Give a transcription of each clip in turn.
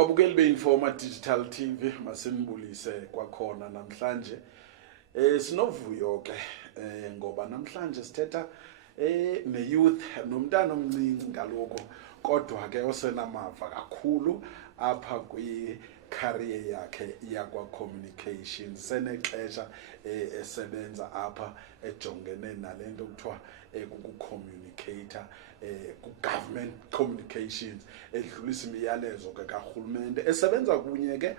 Babukeli be-Informa Digital TV masinibulise kwakhona namhlanje. Sinovuyo ke ngoba namhlanje sithetha ne-youth nomntana omncinci ngaloko kodwa ke osenamava kakhulu apha kwi-career yakhe yakwa-communications. Senexesha esebenza apha ejongene nalento kuthiwa kuku-communicator ku-government communications, edlulisa imiyalezo ke karhulumente, esebenza kunye ke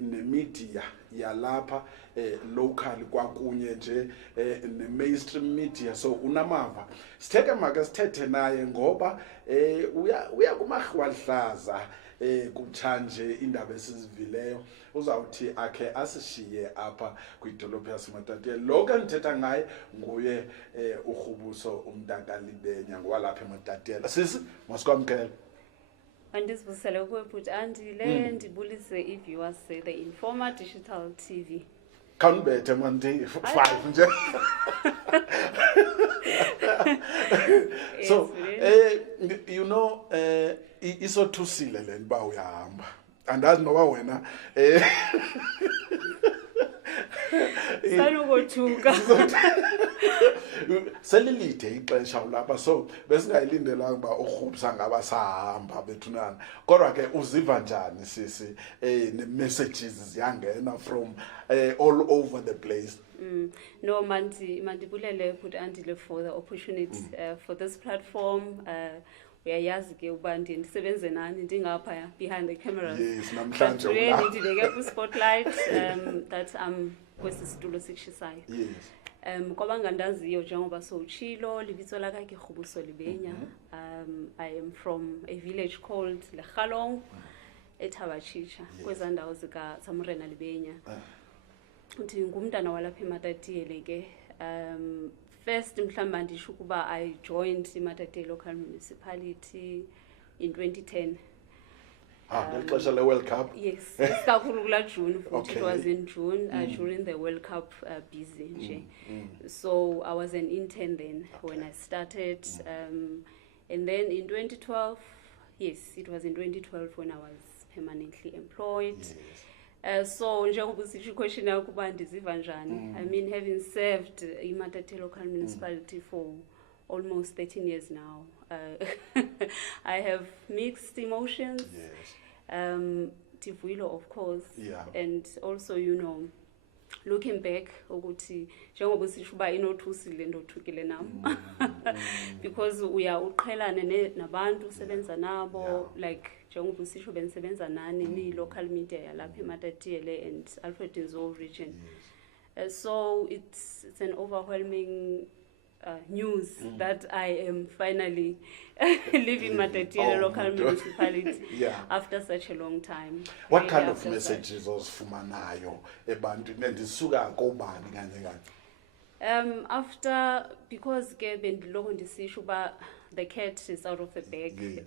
ne-media yalapha local kwakunye nje ne-mainstream media. So unamava, sithethe make sithethe naye ngoba uya kumarhwalihlaza kutshanje indaba esizivileyo, uzawuthi akhe asishiye apha kwidolophu yaseMatatiyela. Lo ke ndithetha ngaye nguye uKhoboso Lebenya ngowalapha eMatatiyela. Sisi masikwamkele. Andisibusele kwebhuti andile ndibulise i-viewers the Informa Digital TV. Kanibethe manje 5 nje. So you know isothusile le nto ba uyahamba, andazi noba wena sanukothuka selilide ixesha ulapha, so besingayilindelanga uba uRhoboso ngaba sahamba bethunana. Kodwa ke uziva njani sisi ne-messages ziyangena from all over the place? No, mandibulele bhuti andile for the opportunity for this platform. Uyayazi ke uba ndisebenze nani ndingapha behind the cameras. Yes, namhlanje ulapha ndileke ku-spotlight that kwesi situlo sikushisayo. Yes. Kwabangandaziyo njengoba sowutshilo, libitso lakhe Khoboso Lebenya. I am from a village called Lekhalong, eThabatshicha, kwezaa ndawo zikaSamurena Lebenya. Ndingumntana walapha eMatatiyela ke. First mhlawumbi ndisho ukuba I joined iMatatiyela local municipality in 2010. Ngexesha le-World Cup? Yes, kakhulu kula June. Okay. It was in June during the World Cup busy nje. So I was an intern then when I started. And then in 2012, yes, it was in 2012 when I was permanently employed. Yes. So njengoba usitsho question yakho uba ndiziva njani, I mean, having served iMatatiyela local municipality for almost 13 years now, I have mixed emotions. Yes. Tivuyilo, of course. Yeah. And also, you know, looking back ukuthi njengoba usitsho uba inothusile ndothukile nam, because uqhelane nabantu usebenza nabo, like njengoba usitsho bendisebenza nani ni-local media yalapha eMatatiyela and Alfred Nzo region. So it's an overwhelming news that I am finally leaving Matatiyela local municipality after such a long time. What really kind of messages ozifumanayo ebantwini ndisuka kobani kanye kanye? After, because ke bendiloko ndisisho uba the cat is out of the bag.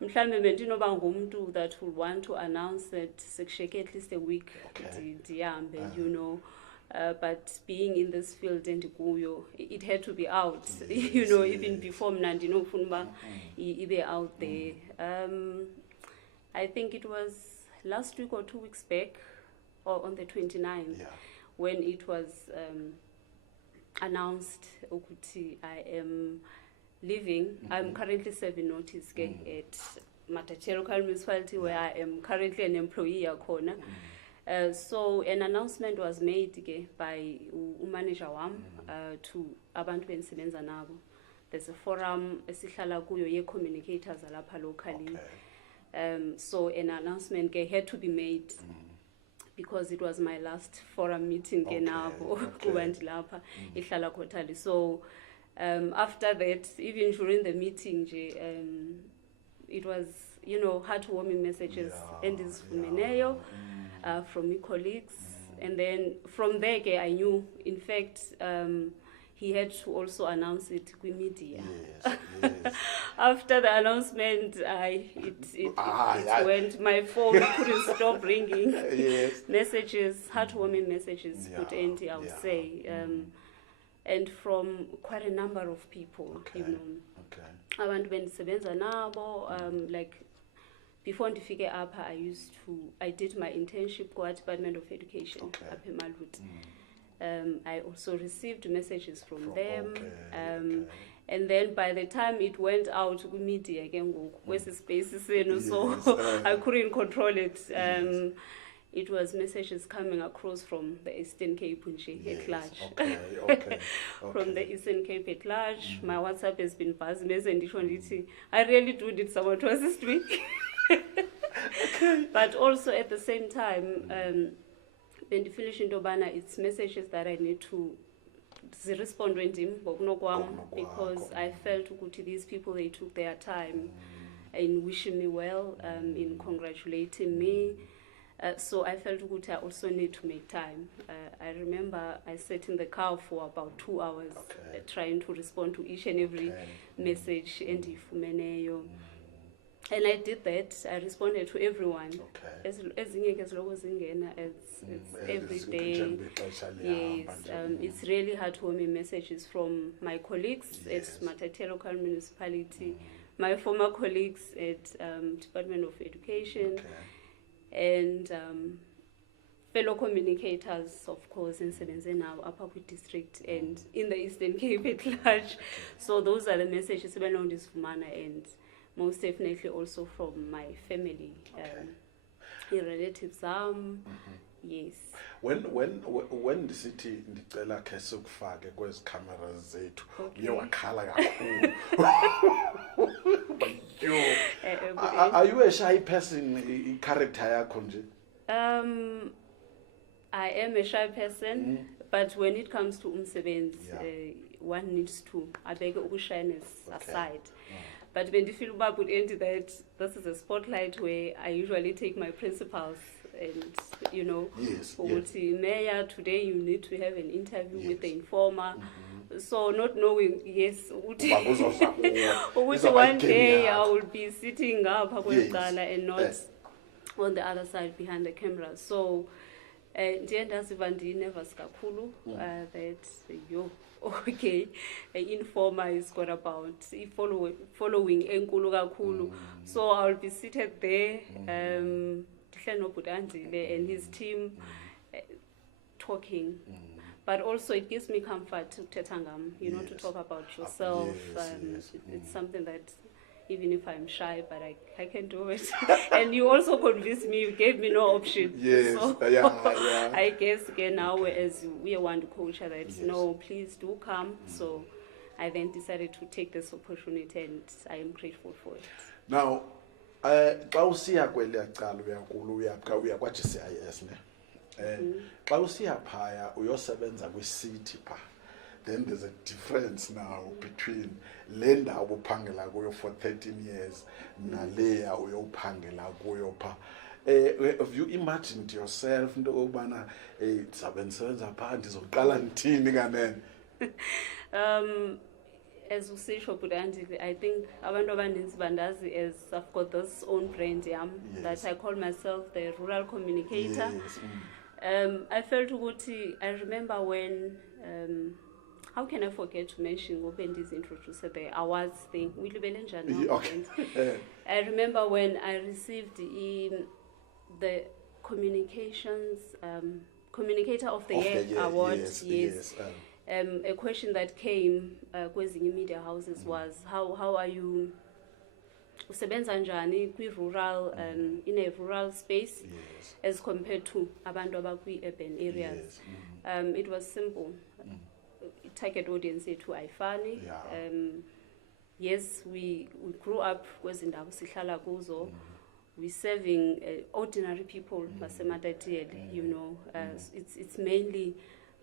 Mhlawumbe bendinoba ngumuntu that will want to announce that sekushiyeke at least a week ndihambe, you know. But being in this field and it had to be out, you know, even before mna ndinofuna uba ibe out there. I think it was last week or 2 weeks back, or on the 29th, when it was announced ukuthi I am leaving. I'm currently serving notice at Matatiyela local municipality where I am currently an employee yakhona. So an announcement was made by manager wam to abantu bendisebenza nabo. There's a forum esihlala kuyo ye-communicators alapha locally. So an announcement had to be made because it was my last forum meeting nabo kuba ndilapha ihlala Kotali. So after that, even during the meeting it was, you know, heartwarming messages endizifumeneyo from my colleagues. And then from there I knew, in fact, he had to also announce it with media. Yes. After the announcement, it went, my phone couldn't stop ringing. Messages, heartwarming messages, I would say. And from quite a number of people, you know. Abantu bendisebenza nabo, like before ndifike apha I did my internship kwa-Department of Education apha eMaluti. I also received messages from them. And then by the time it went out to media again, kwesi space senu, so I couldn't control it. It was messages coming across from the Eastern Cape at large. From the Eastern Cape at large. My WhatsApp has been buzzing. I really do need someone to assist me. But also at the same time, when finish into Bana, it's messages that I need to respond because I felt these people, they took their time in wishing me well, in congratulating me. So I felt I also need to make time. I remember I sat in the car for about 2 hours trying to respond to each and every message. And I did that. I responded to everyone. As long as it's every day. Yes, it's really heartwarming messages from my colleagues at Matete Local Municipality, my former colleagues at Department of Education, and fellow communicators, of course, in now Upper District and in the Eastern Cape at large. So those are the messages well known this Fumana, and most definitely also from my family, relatives. Yes. When the city ndicela ke sokufake kwezi cameras zethu uye wakhala kakhulu. Are you a shy person, character yakho nje? I am a shy person, but when it comes to umsebenzi, one needs to abeke ubushyness aside. But when you feel bad, that this is a spotlight where I usually take my principals and, Mayor, today you need to have an interview with the informer. So not knowing, one day I will be sitting up and not on the other side behind the camera. So, nervous that informer is got about following enkulu kakhulu. So I'll be seated there, and his team talking. But also it gives me comfort to tetangam, to talk about yourself. It's something that even if I'm shy, but I can do it. And you also convinced me, you gave me no option. Yes, so I guess again now as we want to coach her that no, please do come. So I then decided to take this opportunity, and I am grateful for it. Now, xa usiya kweliya cala uya kwa-GCIS ne. Xa usiya phaya uyosebenza kwi-city pha. Then there's a difference now between le ndawo uphangela kuyo for 13 years naleya uyophangela kuyo pha. Have you imagined yourself into okubana ndizabe ndisebenza pha ndizoqala ndithini kanene? As usisho Budandile, I think abantu abaninzi bandazi as I've got this own brand that I call myself the rural communicator. I felt I remember when how can I forget to mention when this introduced the awards thing? I remember when I received the communications communicator of the year award. Yes. A question that came kwezinye media houses was how are you usebenza njani rural in a rural space as compared to abantu abakwi-urban areas. It was simple. Target audience to Aifani. Yes, we grew up kwezindawo sihlala kuzo. We're serving ordinary people baseMatatiele, it's mainly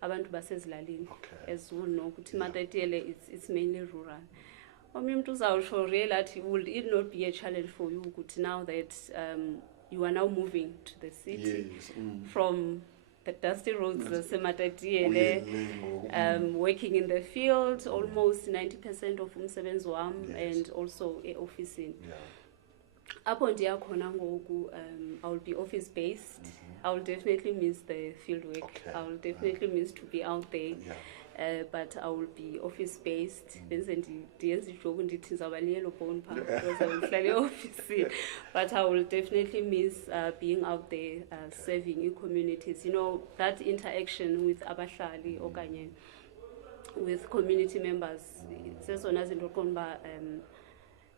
abantu basezilalini. As we know, Matatiele it's mainly rural. Would it not be a challenge for you now that you are now moving to the city from the dusty roads of Sematatiele, working in the field, almost 90% of umsebenzi wami, and also officing. Upon I will be office based. I will definitely miss the field work. I will definitely miss to be out there. but I will be office based. Benze ndiyenza ijob ndithi ndizawuba ne-yellow bone pha because I will hlala e-office. But I will definitely miss being out there serving communities. You know, that interaction with abahlali okanye with community members. Sezona zinto qonba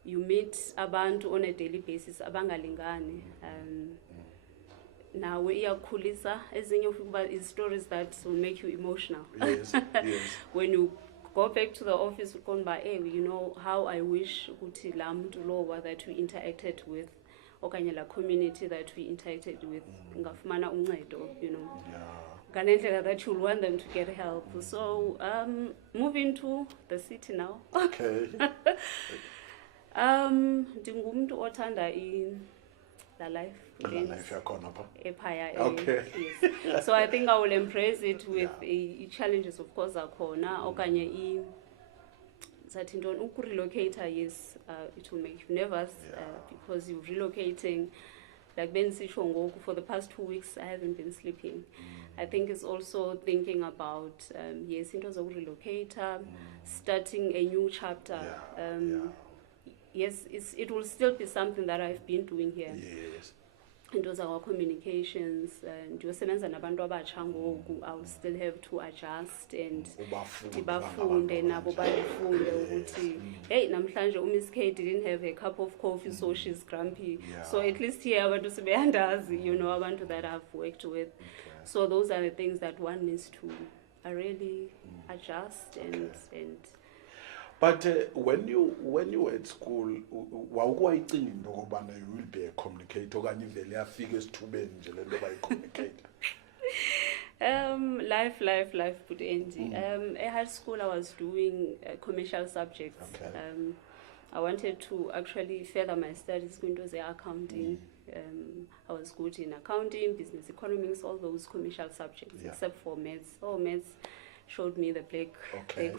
you meet abantu on a daily basis abangalingani. Nawe iyakukhulisa ezinye ufika is stories that will make you emotional. Yes, yes. When you go back to the office uqonba you know how I wish ukuthi la muntu lowa that we interacted with okanye la community that we interacted with ngafumana uncedo, you know. Yeah. That you'll want them to get help. So moving to the city now. Okay. Ndingumntu othanda la life. Okay. Yes. So I think I will embrace it with challenges, of course, akhona okanye that into ukurelocate, yes, it will make you nervous because you're relocating. Like Ben Sishongo, for the past 2 weeks, I haven't been sleeping. I think it's also thinking about, yes, in terms of relocator, starting a new chapter. Yes, it will still be something that I've been doing here. Yes. In terms of our communications, and I will still have to adjust and bafunde nabo balifunde ukuthi hey namhlanje uMiss K didn't have a cup of coffee so she's grumpy. So at least here abantu sibeyandazi, you know, abantu that I've worked with. So those are the things that one needs to really adjust and But when you were at school, wawukuwayicinga into okubana you will be a communicator okanye ivele yafika esithubeni nje le nto bayicommunicate? Life put endi. At high school I was doing commercial subjects. Okay. I wanted to actually further my studies into the accounting. I was good in accounting, business economics, all those commercial subjects, except for maths. Maths showed me the black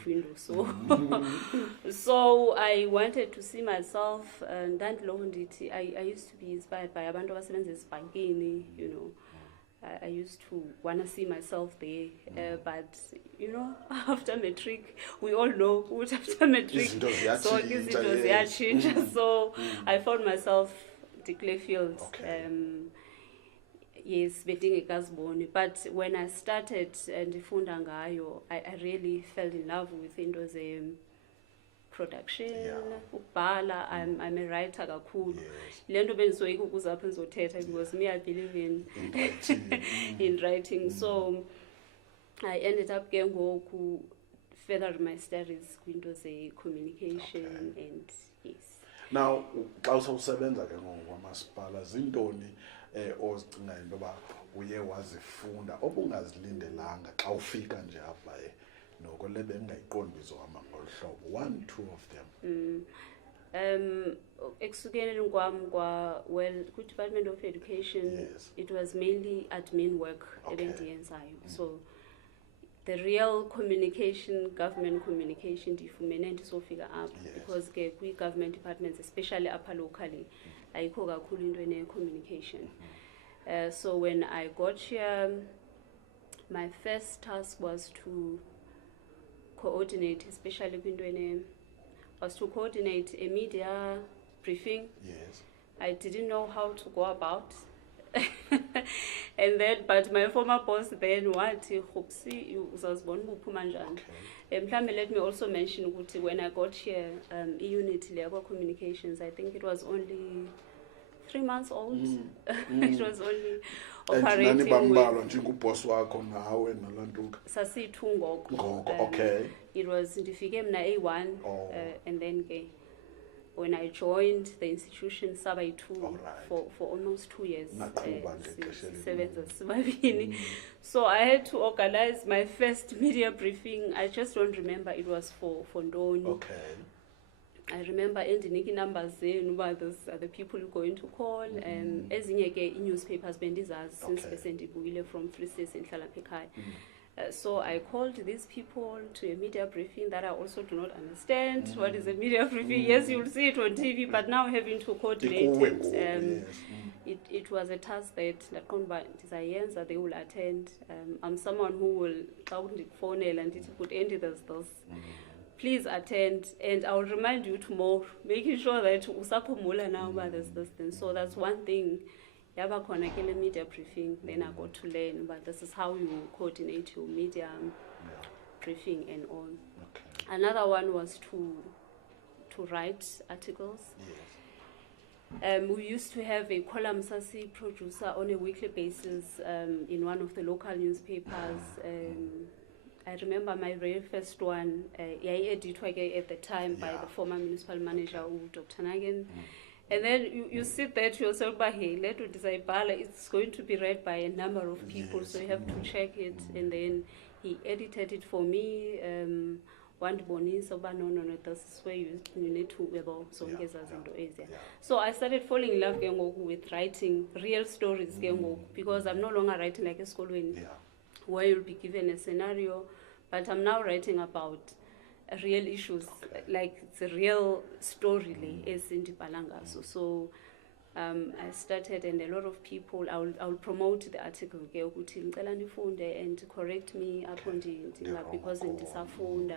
window. So, so I wanted to see myself, and then I used to be inspired by abantu abasebenza banking, you know. I used to want to see myself there, but you know, after matric, we all know what after matric, so so I found myself declare field. Yes, being a but when I started ndifunda ngayo, I really fell in love with into the production. Ukubhala, I'm a writer kakhulu. Le nto bendizoyika ukuza apha ndizothetha because me I believe in in writing. So I ended up ke ngoku further my studies into the communication and yes. Now, xa usebenza ke ngokwamasipala zintoni ozicinga into yoba uye wazifunda obungazilindelanga xa ufika nje apha noko le bengayiqondi bizohamba ngolu hlobo? 1, 2 of them. Ekusukeni kwam well ku-Department of Education, it was mainly admin work ebendiyenzayo. So the real communication, government communication, ndifumene ndisofika apho because ke kwi-government departments, especially apha locally, ayikho kakhulu into ene-communication. So when I got here, my first task was to coordinate, especially was to coordinate a media briefing. Yes. I didn't know how to go about. And then, but my former boss then wathi Khobosi uzazibona ubuphuma njani. Mhlambe let me also mention ukuthi when I got here, e-unit le communications, I think it was only 3 months old. It was only operating with. Bambalwa nje nguboss wakho nawe nalantuka. Sasithu ngoko. Okay. It was ndifike mna A1 and then ke when I joined the institution Sabai 2 for almost 2 years. So I had to organize my first media briefing. I just don't remember, it was for Ndoni. Okay. I remember endiniki numbers zenu, those are the people you're going to call. Ezinye ke newspapers bendizazi since besendibuyile from Free State in Hlala. So I called these people to a media briefing that I also do not understand. What is a media briefing? Yes, you'll see it on TV, but now having to coordinate it, it was a task that ndaqonda uba ndizayenza, they will attend. I'm someone who will, xa ndikufonela ndithi but Andy, there's this, please attend, and I'll remind you tomorrow, making sure that usaphumula now uba there's this thing. So that's one thing. Yaba khona ke le media briefing, then I got to learn, but this is how you coordinate your media briefing and all. Okay. Another one was to write articles. Yes. We used to have a column sasi producer on a weekly basis in one of the local newspapers. I remember my very first one, edited at the time by the former municipal manager, Dr. Nagen. And then you sit there to yourself, but hey, it's going to be read by a number of people, so you have to check it. And then he edited it for me. One bonus, no, this is where you need to So I started falling in love with writing real stories because I'm no longer writing like a school where you'll be given a scenario, but I'm now writing about real issues, like it's a real story, as in Palanga. So I started, and a lot of people, I will promote the article and correct me because in disafunda.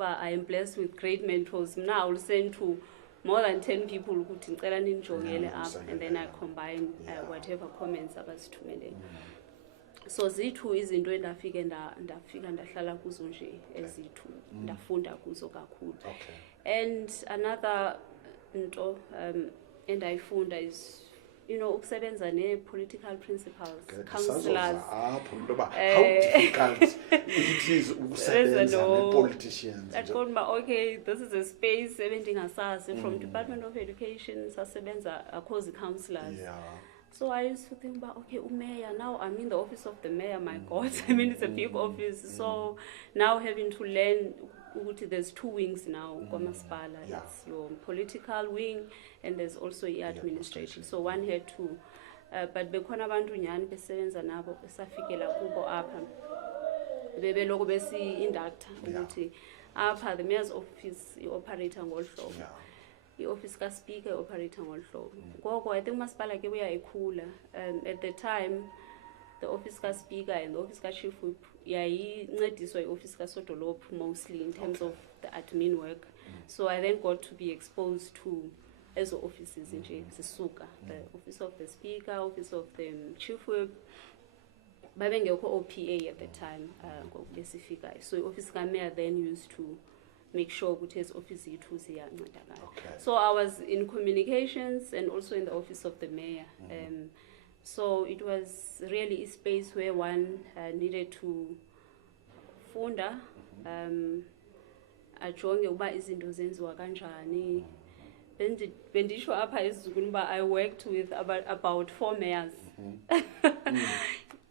I am blessed with great mentors. Now I will send to more than 10 people and then I combine whatever comments abasithumele. So zithu izinto endafika ndahlala kuzo nje ezithu ndafunda kuzo kakhulu. And another into endayifunda is ukusebenza ne-political principals, councillors. How difficult it is ukusebenza ne-politicians. Okay, this is a space ebendingasazi from Department of Education sasebenza akhozi councillors. So I used to think about, okay, mayor, now I'm in the office of the mayor, my God. I mean, it's a big office. So now having to learn, there's two wings now, Komaspala. It's your political wing, and there's also the administration. So one had to, but bekhona abantu nyani besebenza nabo besafikela kubo apha. Bebeloko besi induct ukuthi apha the mayor's office operator ngolhlobo. The office ka speaker operator ngolhlobo. Ngoko I think umasipala ke uyayikhula. At the time the office ka speaker and the office ka chief whip yayincediswa i-office ka sodolophu mostly in terms of the admin work. So I then got to be exposed to ezo offices nje zisuka, the office of the speaker, office of the chief whip. Babengekho OPA at the time ngokubesifika. So i-office ka mayor then used to make sure ukuthi his office yethu ziyancedakala. So I was in communications and also in the office of the mayor. So it was really a space where one needed to funda, ajonge uba izinto zenziwa kanjani. Bendisho apha ezizukuni uba I worked with about 4 mayors.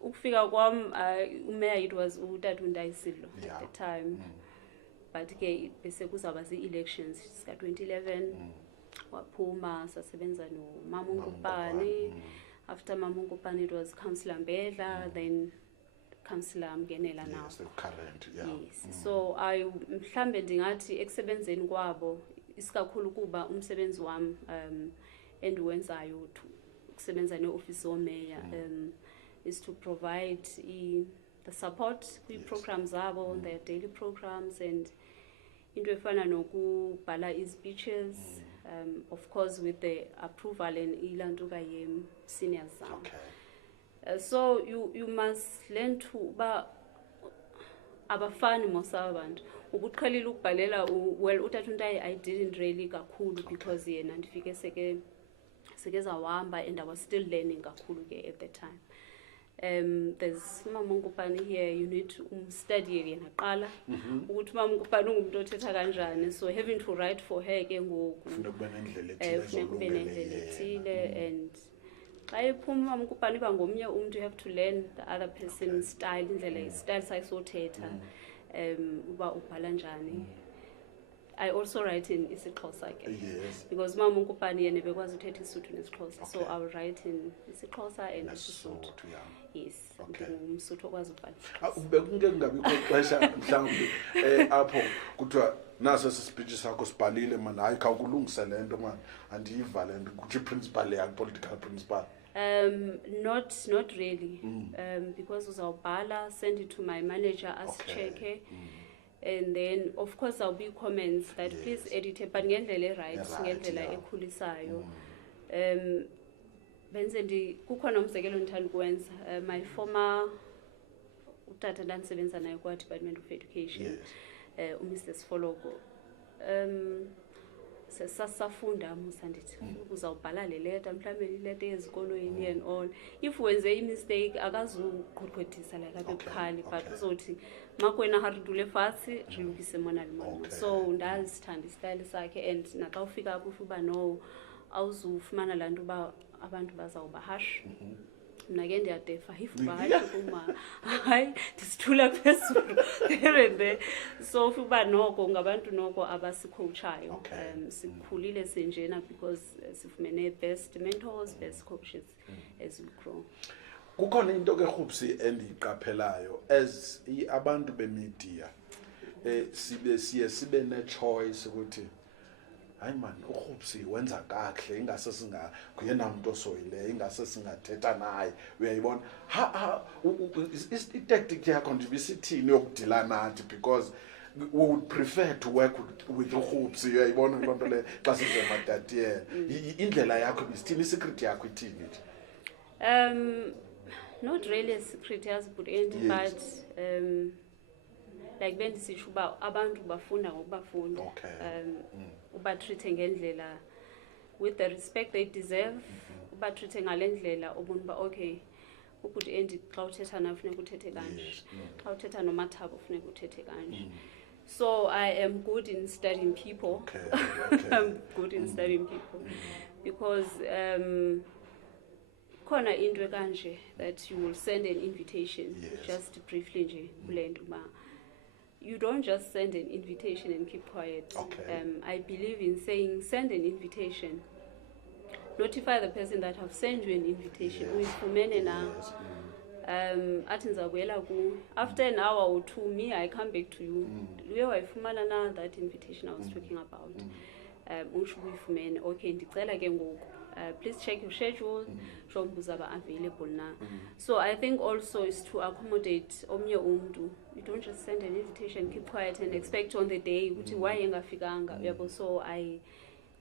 Ukufika kwam umayor it was uTata Ndayisilo at the time. But ke bese kuzaba zi-elections sika 2011 waphuma sasebenza no Mamungupane. After Mamungupane it was Councillor Mbedla, then Councillor Mgenela now. Yes, the current, Yes. So I mhlambe ndingathi ekusebenzeni kwabo isikakhulu kuba umsebenzi wami endiwenzayo ukusebenza ne-office omeya is to provide the support kwi-programs zabo, their daily programs, and into efana nokubhala speeches, of course with the approval and ilantuka seniors zabo. So you must learn to ba abafani mosabantu ukuqhelile ukubhalela well uTata Ntayi I didn't really kakhulu because yena ndifike seke zawahamba and I was still learning kakhulu ke at the time. There's Mamungupane here, you need to study again aqala ukuthi Mamungupane ungumuntu othetha kanjani, so having to write for her ke ngoku funeka ube nendlela ethile, and xa ephuma Mamungupane iba ngomnye umuntu, you have to learn the other person's style, indlela style sayisothetha uba ubhala njani. I also write in isiXhosa ke. Yes. Because mama unkupani yena bekwazi uthetha isiSotho nesiXhosa. So Okay. I will write in isiXhosa and isiSotho. Nesotho, yeah. Yes. Okay. Ngumsotho okwazi ukubhala. Bekunge kungabikho ixesha mhlawumbi apho kuthiwa naso speech sakho sibhalile man hayi khawukulungise le nto man andiyiva le nto kuthi principal yakho political principal. Not really. Because uzawubhala, send it to my manager, check it. And then of course there'll be comments that please edit it, but ngendlela right, ngendlela ekhulisayo. Benze kukhona umzekelo ndithanda ukwenza. My former utata ndandisebenza naye kwa Department of Education, Mr. Sfoloko. Sasafunda musandithi uzawubhala le letter mhlawumbe ileta ezikolweni and all. If wenze i-mistake akazuqhudqhedisa like abebukhali, but uzothi makwena haridule fasi rilukise mona limomo. So ndazithanda istyle sakhe, and naxa ufika apho uba no awuzufumana laa nto uba abantu bazawuba harsh. Mna ke ndiyadefa if bahashi kuma hayi ndisithula phezulu there and there. So uba noko ngabantu noko abasicoachayo, sikhulile senjena because sifumene best mentors, best coaches as we grow. Kukhona into ke Khoboso endiyiqaphelayo as abantu bemedia sibe ne choice ukuthi hayi man uKhoboso wenza kahle ingase kuyena umuntu osoyileyo ingase singathetha naye uyayibona i-tactic yakho ndibisithini yokudila nathi because we would prefer to work with uKhoboso uyayibona loo nto le xa size madatiyela indlela yakho bisithini secret yakho ithini nje. Not really a secret as but but like bendisisho uba abantu bafunda ngokubafunda. Uba treating ngendlela with the respect they deserve, uba treating ngale ndlela ubona uba okay ukuthi endi xa uthetha naye ufuneka uthethe kanje, xa uthetha noMathabo ufuneka uthethe kanje. So I am good in studying people. I'm good in studying people because khona into kanje that you will send an invitation just briefly nje kule nto uba you don't just send an invitation and keep quiet. I believe in saying send an invitation, notify the person that have sent you an invitation. Uyifumene na athi ndizabuyela kuwe after an hour or two, me I come back to you. Uye wayifumana na that invitation I was talking about. Usho uyifumene, okay ndicela ke ngoku please check your schedule, uzaba available na. So I think also is to accommodate omnye umntu. You don't just send an invitation, keep quiet and expect on the day ukuthi why engafikanga. So I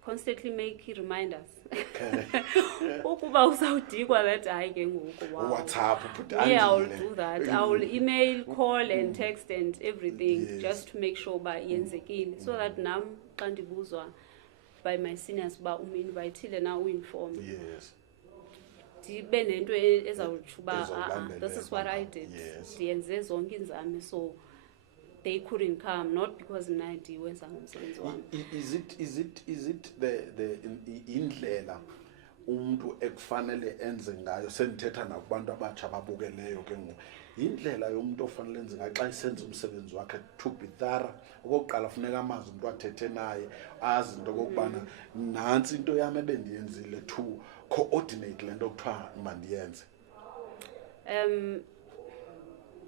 constantly make reminders. Ukuba uzawudikwa that hayi ke ngoku wow. WhatsApp I will do that. I will email, call and text and everything just to make sure ba yenzekile so that nam xa ndibuzwa by my seniors ba uminvitile na uinform. Ndibe nento ezawutsho uba this is what I did. Ndiyenze zonke inzame so they couldn't come, not because mna ndiwenza ngomsebenzi wami. Is it the indlela umuntu ekufanele enze ngayo sendithetha nakubantu abatsha ababukeleyo ke ngoku indlela yomuntu ofanele enze ngayo xa isenza umsebenzi wakhe to be thorough. Okokuqala funeka amazi umuntu athethe naye azi into okokubana nantsi into yami ebendiyenzile to coordinate le nto kuthiwa mandiyenze.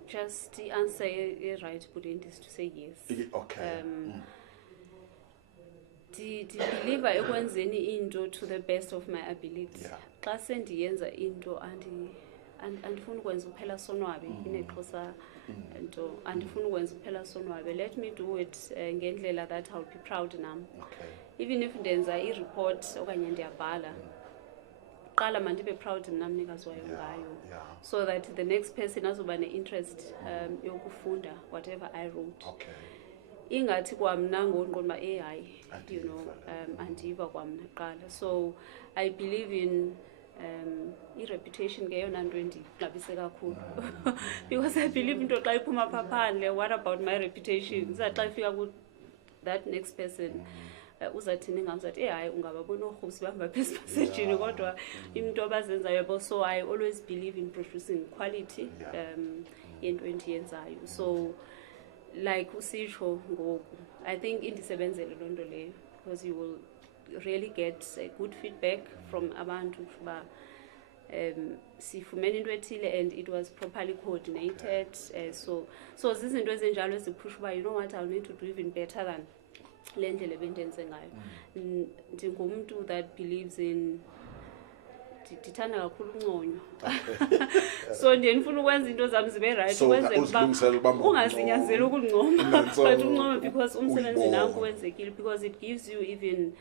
Just the answer is right, Budent, is to say yes. Okay. Ndibelieve ekwenzeni into to the best of my ability. Xa sendiyenza into andifuni ukwenza uphela sonwabe ineXhosa nto andifuni ukwenza uphela sonwabe. Let me do it ngendlela that I'll be proud nam. Even if ndenza i-report okanye ndiyabhala qala mandibe proud mna mnikazi wayo ngayo so that the next person azoba ne-interest yokufunda whatever I wrote. Ingathi kwamna ngonqonba hayi you know andiva kwamna qala. So I believe in i-reputation ke yona nto endixabise kakhulu because I believe into xa iphuma phaa phandle what about my reputation xa ifika ku that next person uzathini ngamzathi hayi ungababona uKhoboso bahamba phezu pasejini kodwa into abazenzayo yabo. So I always believe in producing quality yento endiyenzayo. So like usitsho ngoku I think indisebenzele loo nto leyo, because you will really get good feedback from abantu ukuba sifumene into ethile and it was properly coordinated. So zizinto ezinjalo eziphusha uba, you know what, I'll need to do even better than le ndlela ebendenze ngayo. Ndingumntu that believes in, ndithanda kakhulu unconywa. So ndiye ndifuna ukwenza into zam zibe right, ukwenzela uba ungazinyanzeli ukuncoma, but uncoma because umsebenzi nanku wenzekile, because it gives you even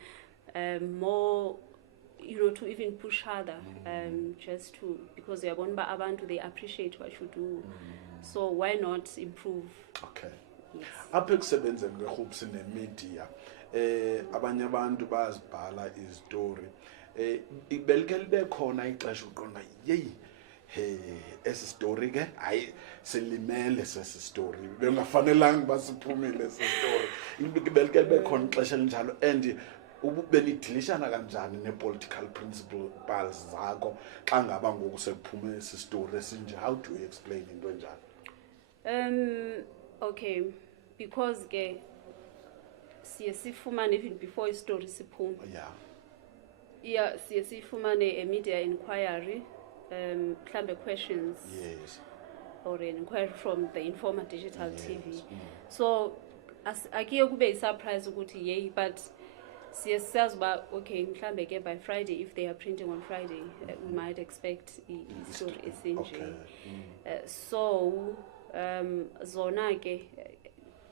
more, you know, to even push harder, just to, because uyabona uba abantu, they appreciate what you do, so why not improve? Okay. Yes. Apha ekusebenzeni kweHoboso nemedia, abanye abantu bazibhala izitori, belike libe khona ixesha uqonda yeyi esi story ke hayi silimele sesi story, bengafanelanga basiphumile esi story, belike libe khona ixesha elinjalo, and benidilishana kanjani ne-political principles zakho xa ngaba ngoku sekuphume esi story esinje? How do you explain into enjalo? Okay, because ke siye sifumane even before istory siphume. Yeah, siye sifumane a media inquiry, mhlambe questions. Yes. Or an inquiry from the Informer Digital TV. So akiye kube surprise ukuthi yey, but siye says uba okay, mhlambe ke by Friday, if they are printing on Friday, we might expect story esinje. So zona ke,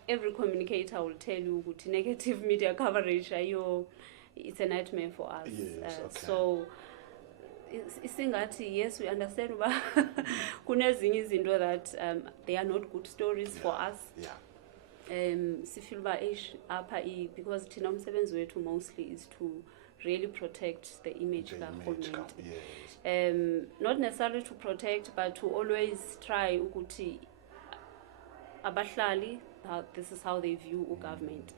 every communicator will tell you ukuthi negative media coverage it's a nightmare for us. Yes, okay. So isingathi yes, we understand uba kunezinye izinto that they are not good stories for us. Sifeel uba apha because thina umsebenzi wethu mostly is to really protect the image karhulumente. Not necessarily to protect, but to always try ukuthi abahlali, this is how they view government.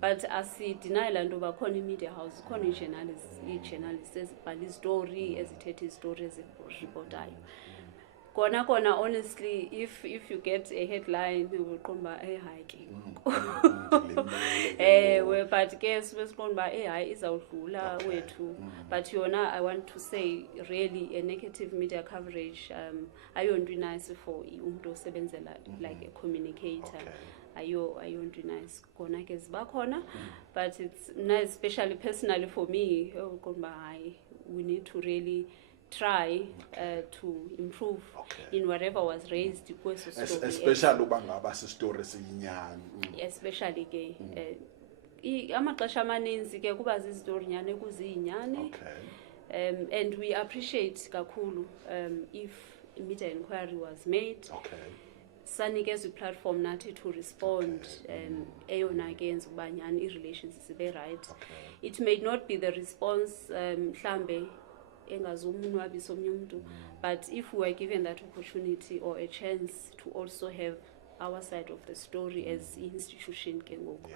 But asideny laa nto uba khona i-media house, khona ii-journalists ezibhala izitori, ezithetha izitori, eziripotayo. Kona honestly, if you get a headline uqonda uba hayi ke but ke sibe siqonda uba hayi izawudlula wethu. But yona, I want to say really a negative media coverage ayonto nice for umuntu osebenzela like a communicator. Ayonto nice. Kona ke ziba khona, but it's nice, especially personally for me, uqonda uba hayi, we need to really try to improve in whatever was raised, especially uba ngaba si-story siyinyani. Especially ke amaxesha amaninzi ke kuba zizitori nyani ekuziyinyani. And we appreciate kakhulu if media inquiry was made, sanikezwe i-platform nathi to respond, eyona ke yenza uba nyani i-relations zibe right. It may not be the response mhlambe engazumunwabisa omnye umuntu, but if we are given that opportunity or a chance to also have our side of the story as institution ke ngoku.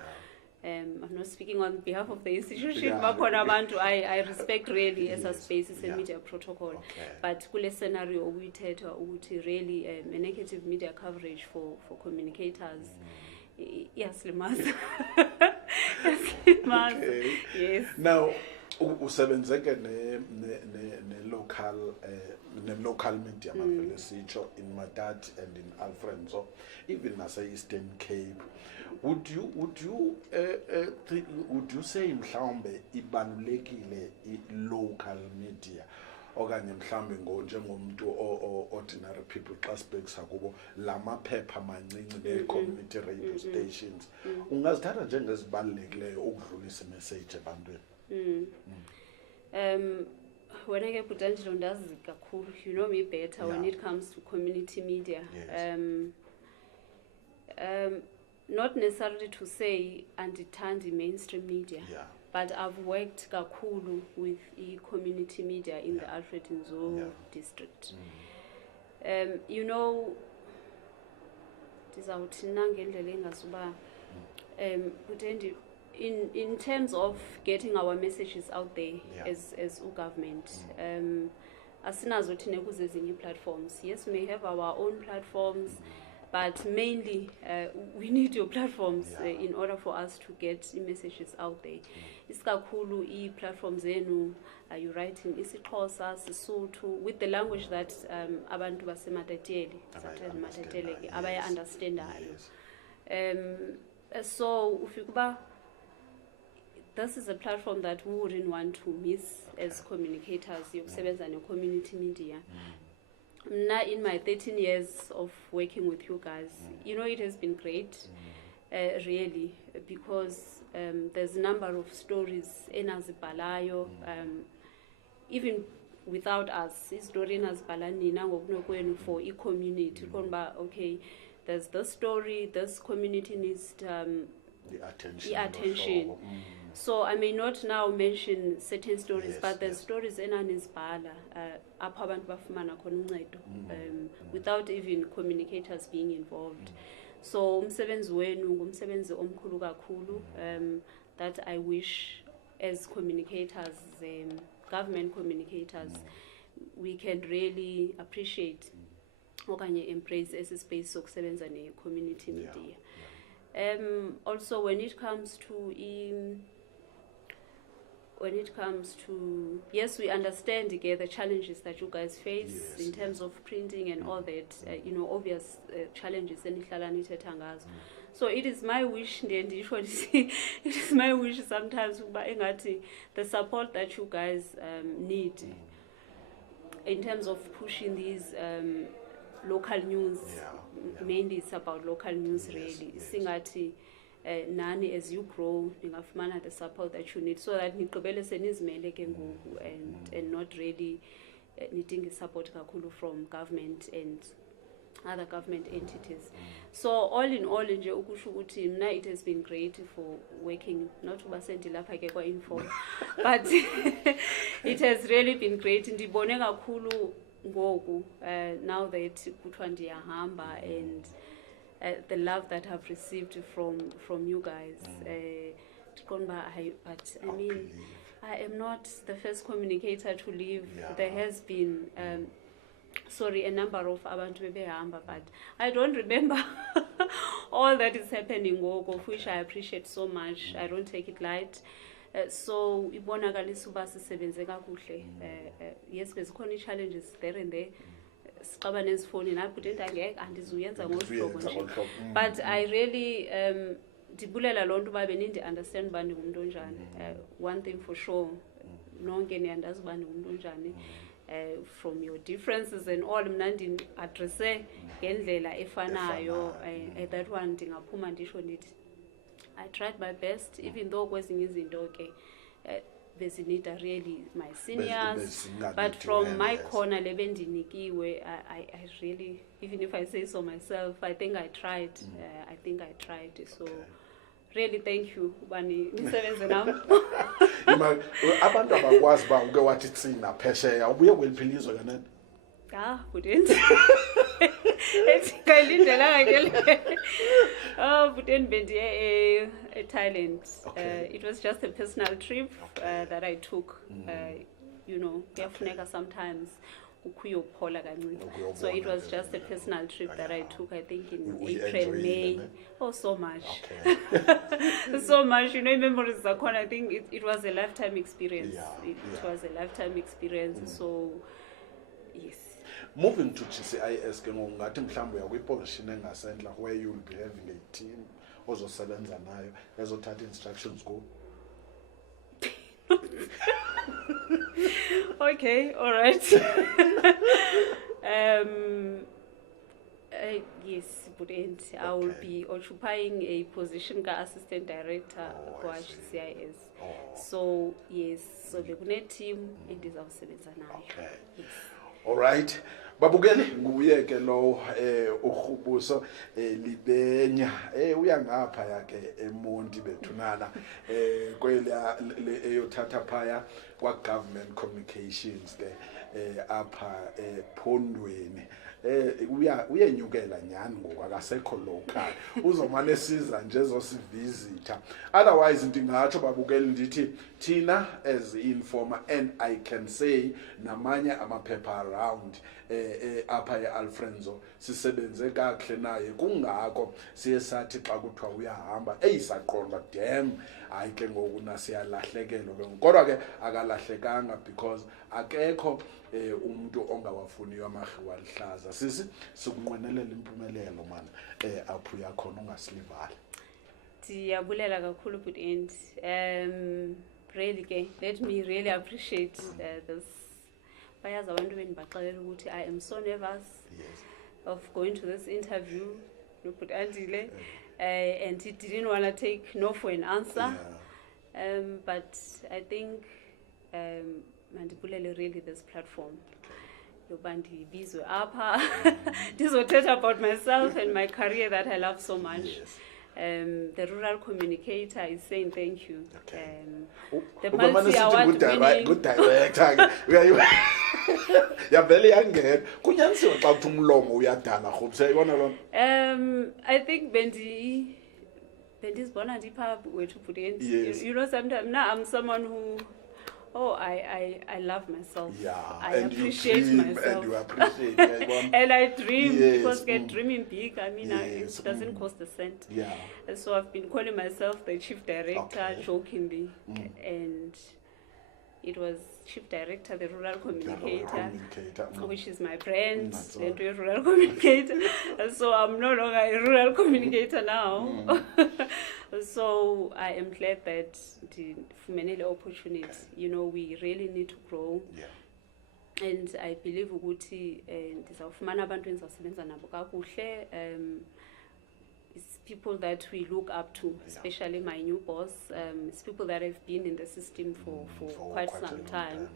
I'm not speaking on behalf of the institution, bakhona abantu I respect really as a space, as a media protocol. But kule scenario uyithetha ukuthi really a negative media coverage for communicators, iyasilimaza. Yes. Now usebenzeke ne-local media mavele sitsho in Matati and in Alfredo, even nase Eastern Cape. Would you say mhlawumbe ibalulekile i-local media okanye mhlawumbe njengomuntu ordinary people xa sibhekisa kubo lamaphepha mancinci ne-community radio stations, ungazithatha njengezibalulekileyo ukudlulisa imessage ebantwini? When I get potential ndazi kakhulu, you know me better when it comes to community media. Not necessarily to say andithandi mainstream media, but I've worked kakhulu with community media in the Alfred Nzo district. You know, ndizawuthi nangendlela engasuba in terms of getting our messages out there as government, asinazo thina kuzezinye platforms. Yes, we may have our own platforms, but mainly we need your platforms in order for us to get messages out there. Iskakhulu i-platforms zenu, you write in isiXhosa, Sesotho, with the language that abantu baseMatatele, abaya understandayo. So ufikuba, this is a platform that we wouldn't want to miss as communicators, yokusebenza ne-community media. Now, in my 13 years of working with you guys, you know, it has been great, really, because there's a number of stories in Azibalayo, even without us, story in Azibala for e-community. Okay, there's this story, this community needs the attention. So I may not now mention certain stories, but there's stories in Anizbala, without even communicators being involved. So umsebenzi wenu ngumsebenzi omkhulu kakhulu, that I wish as communicators, government communicators, we can really appreciate okanye embrace as a space sokusebenza ne-community media. Also, when it comes to, yes, we understand again the challenges that you guys face in terms of printing and all that, you know, obvious challenges. So it is my wish, it is my wish sometimes the support that you guys need in terms of pushing these local news. Mainly it's about local news, really. Singati nani, as you grow, ningafumana the support that you need, so that nigqibele senizimele ke ngoku and not really needing support kakhulu from government and other government entities. So all in all, nje ukusho ukuthi mina it has been great for working, not uba sendilapha ke kwa info, but it has really been great. Ndibone kakhulu ngoku now that kuthiwa ndiyahamba, and the love that I've received from you guys. But I mean, I am not the first communicator to leave. There has been a number of abantu bebehamba, but I don't remember all that is happening ngoku, of which I appreciate so much. I don't take it light. So ibonakalisa uba sisebenze kakuhle. Yes, there's challenges there and there. But I really ndibulela lonto uba benindi understand uba ndingumuntu onjani. One thing for sure, nonke niyandazi uba ndingumuntu onjani. From your differences and all, mna ndi-addresse ngendlela efanayo. That one ndingaphuma ndisho ndithi I tried my best, even though kwezinye izinto ke bezinida really my seniors, but from my corner lebendinikiwe, I really, even if I say so myself, I think I tried. So really thank you ubani nisebenze nami. Abantu abakwazi ba uke wathi tsina phesheya ubuye kweliphilizwe kanani? Wouldn't. Wouldn't be Thailand. It was just a personal trip that I took. You know, sometimes. So it was just a personal trip that I took, I think in April, May. Oh, so much. So much. You know, memories are gone. I think it was a lifetime experience. It was a lifetime experience. So, yes. Moving to GCIS, ngathi mhlawumbe yakwi-position engasentla where you will be having a team ozosebenza nayo ezothatha instructions go. Okay, all right. Yes, but I will be occupying a position as assistant director for GCIS. So yes, so the team it is awusebenza nayo. Okay. Yes. All right. Babukeli nguye ke lo uKhoboso Lebenya uyangapha yake eMonti bethunana kwela eyothatha phaya kwa-government communications ke apha Phondweni uyenyukela nyani ngoku akasekho local uzomane esiza nje ezosivizitha. Otherwise ndingatsho babukeli ndithi thina as informer, and I can say namanye amaphepha around apha eAlfrenzo sisebenze kakuhle naye, kungako siye sathi xa kuthiwa uyahamba eyisaqonda damn hayi ke ngoku nasiyalahlekelwa ke, kodwa ke akalahlekanga because akekho umuntu ongawafuniyo amarhiwa alihlaza. Sisi sikunqwenelela impumelelo man apho uyakhona ungasilivali. Ndiyabulela kakhulu Bhuti Andy. Really ke, let me really appreciate this. Bayazi abantu bendibaxelela ukuthi I am so nervous of going to this interview with Bhuti Andy le, and he didn't want to take no for an answer. But I think mandibulele really this platform. Yoba ndibizwe apha ndizothetha about myself and my career that I love so much. The rural communicator is saying thank you. The multi-award winning good director. Yavele yangena kunyanisiwe xa kuthi umlomo uyadala Khoboso, uyabona lona. I think bendizibona ndipha wethu Bhuti Andy. You know, sometimes now I'm someone who I love myself. Yeah, I and appreciate you dream, myself. and you appreciate it. And I dream because Yes, dreaming big. I mean, Yes, it doesn't cost a cent. Yeah. And so I've been calling myself the chief director Okay. jokingly, and it was chief director, the rural communicator, which is my brand, That's and right. a rural communicator. And so I'm no longer a rural communicator now. So I am glad that the opportunity, you know, we really need to grow. Yeah. And I believe ukuthi ndizawufumana abantu endizasebenza nabo kakuhle. It's people that we look up to, especially my new boss. It's people that have been in the system for quite some time.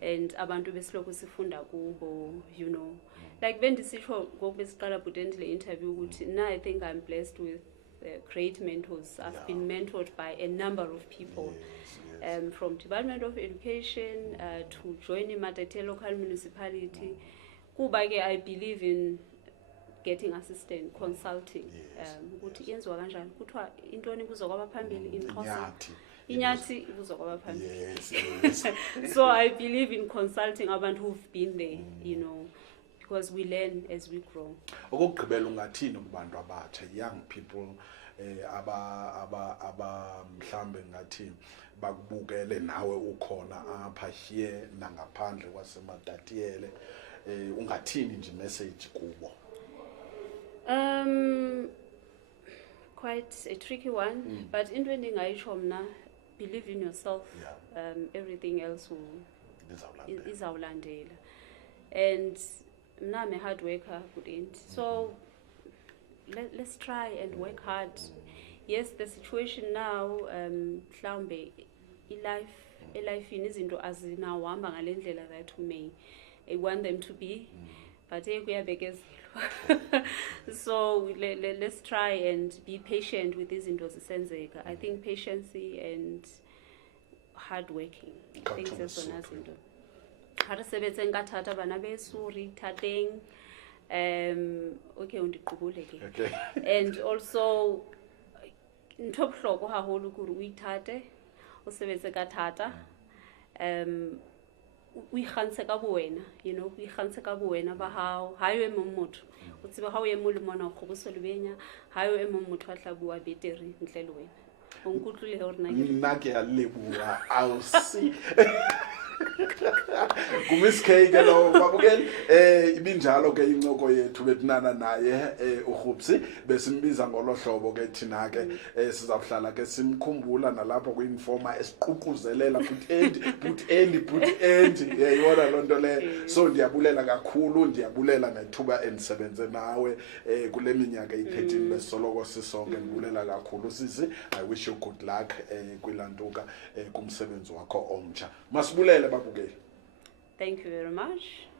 And abantu besiloko sifunda kubo, you know. Like when ndisitsho ngoku besiqala Bhuti Andy le interview ukuthi now I think I'm blessed with great mentors. I've been mentored by a number of people. From Department of Education to joining Matate local municipality. Kuba ke I believe in getting assistant consulting. Ukuthi yenziwa kanjani kuthiwa intoni kuzokwaba phambili in Xhosa. Inyathi kuzokwaba phambili. Yes. So I believe in consulting abantu who've been there, you know, because we learn as we grow. Okugqibela ungathini kubantu abatsha, young people aba mhlambe ngathi bakubukele nawe ukhona apha here nangaphandle kwaseMatatiyele, ungathini nje message kubo? Quite a tricky one, but into endingayisho mna, believe in yourself. Everything else will izawulandela. And mna I'm a hard worker, Bhuti Andy. So let's try and work hard. Yes, the situation now, mhlawumbe life in izinto azinawhamba ngale ndlela that we may want them to be, but kuyabekezelwa. So let's try and be patient with these izinto zisenzeka. I think patience and hard working things ezona zinto. Hara sebetse ngathatha bana besuri thateng. Okay, undiqubule ke. Okay. And also ntho bohloko haholo gore o ithate o sebetse ka thata, o ikgantshe ka bowena, you know, o ikgantshe ka bowena ba hao. Ha yo e mong motho o tsebe ha o ye mo le mona Khoboso Lebenya, ha yo e mong motho a tla bua betere ntle le wena. O nkutlule hore nna ke a leboha. I'll see. Kumiss K ke lo babukeli ibinjalo ke incoko yethu betinana naye uKhoboso besimbiza ngolohlobo ke thina ke sizawuhlala ke simkhumbula nalapho kuinforma esiququzelela Bhuti Andy yayibona lonto le. So ndiyabulela kakhulu, ndiyabulela nethuba endisebenze nawe kule minyaka i13 besoloko sisonke. Ndibulela kakhulu sisi. I wish you good luck kwilantuka kumsebenzi wakho omtsha. Masibulele babukeli. Thank you very much.